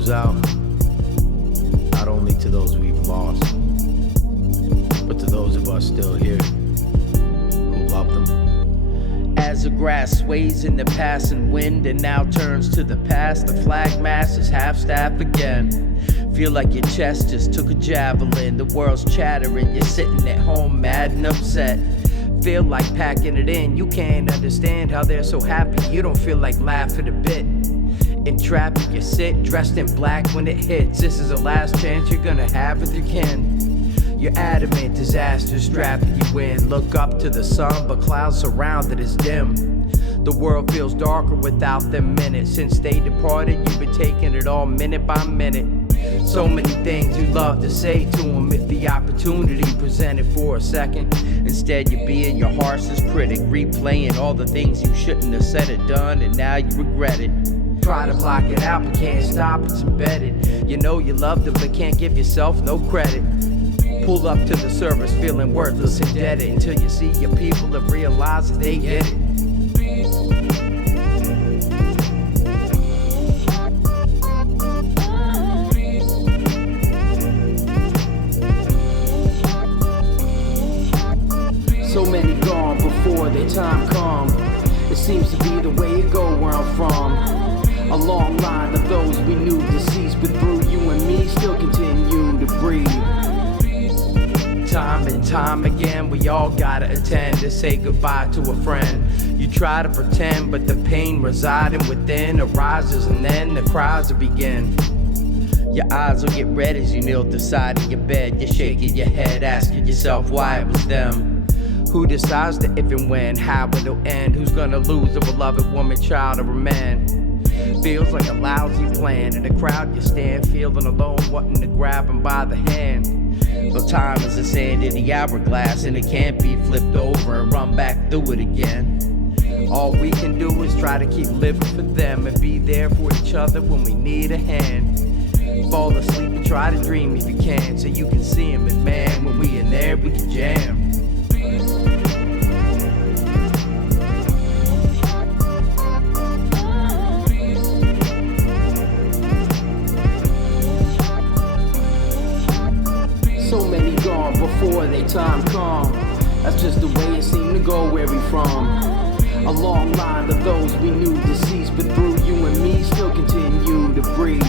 goes out not only to those we've lost, but to those of us still here who love them. As the grass sways in the passing wind and now turns to the past, the flag mast is half-staff again. Feel like your chest just took a javelin. The world's chattering, you're sitting at home mad and upset. Feel like packing it in, you can't understand how they're so happy. You don't feel like laughing a bit. In traffic you sit, dressed in black when it hits. This is the last chance you're gonna have with your kin. You're adamant, disaster's strapping you in. Look up to the sun, but clouds surround it is dim. The world feels darker without them minutes. Since they departed, you've been taking it all minute by minute. So many things you'd love to say to them if the opportunity presented for a second. Instead you're being your harshest critic, replaying all the things you shouldn't have said or done, and now you regret it. Try to block it out but can't stop, it's embedded. You know you love them but can't give yourself no credit. Pull up to the service feeling worthless, indebted, until you see your people and realize that they get it. So many gone before their time come. It seems to be the way it go where I'm from. A long line of those we knew deceased, but through you and me still continue to breathe. Time and time again we all gotta attend to say goodbye to a friend. You try to pretend, but the pain residing within arises, and then the cries will begin. Your eyes will get red as you kneel to the side of your bed. You're shaking your head, asking yourself why it was them. Who decides the if and when, how it'll end? Who's gonna lose a beloved woman, child, or a man? Feels like a lousy plan. In the crowd you stand, feeling alone, wanting to grab him by the hand. But time is the sand in the hourglass, and it can't be flipped over and run back through it again. All we can do is try to keep living for them and be there for each other when we need a hand. Fall asleep and try to dream if you can, so you can see him, and man, when we in there we can jam. So many gone before they time come. That's just the way it seemed to go where we from. A long line of those we knew deceased, but through you and me still continue to breathe.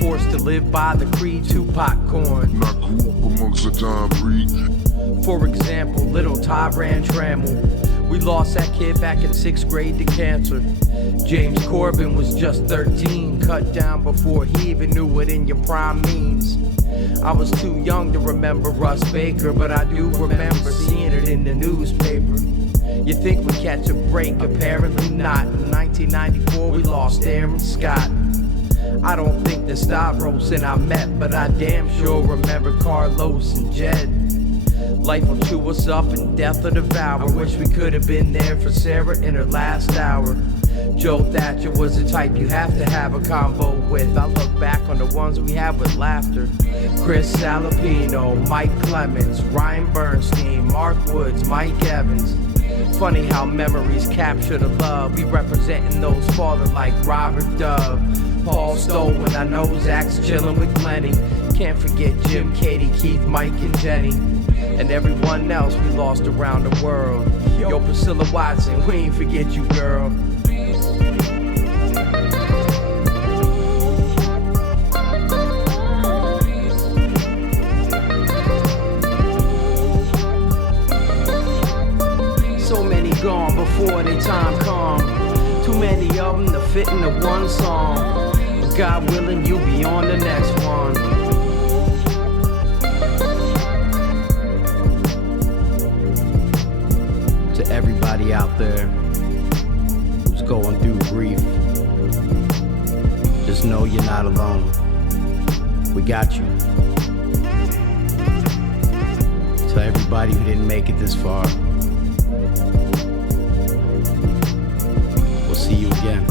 Forced to live by the creed, Tupac corn. Not grew up amongst a time breed. For example, little Tyran Trammell. We lost that kid back in 6th grade to cancer. James Corbin was just 13, cut down before he even knew what in your prime means. I was too young to remember Russ Baker, but I do remember seeing it in the newspaper. You think we catch a break, apparently not. In 1994 we lost Aaron Scott. I don't think the Stavros and I met, but I damn sure remember Carlos and Jed. Life will chew us up and death will devour. Wish we could have been there for Sarah in her last hour. Joe Thatcher was the type you have to have a convo with. I look back on the ones we had with laughter. Chris Salapino, Mike Clemens, Ryan Bernstein, Mark Woods, Mike Evans. Funny how memories capture the love. We representing those fallen like Robert Dove. Paul Stoll when I know Zach's chillin' with Glenny. Can't forget Jim, Katie, Keith, Mike, and Jenny. And everyone else we lost around the world. Yo, Priscilla Watson, we ain't forget you, girl. So many gone before their time come. Too many of them to fit into one song. But God willing, you'll be on the next one. To everybody out there who's going through grief, just know you're not alone. We got you. To everybody who didn't make it this far, we'll see you again.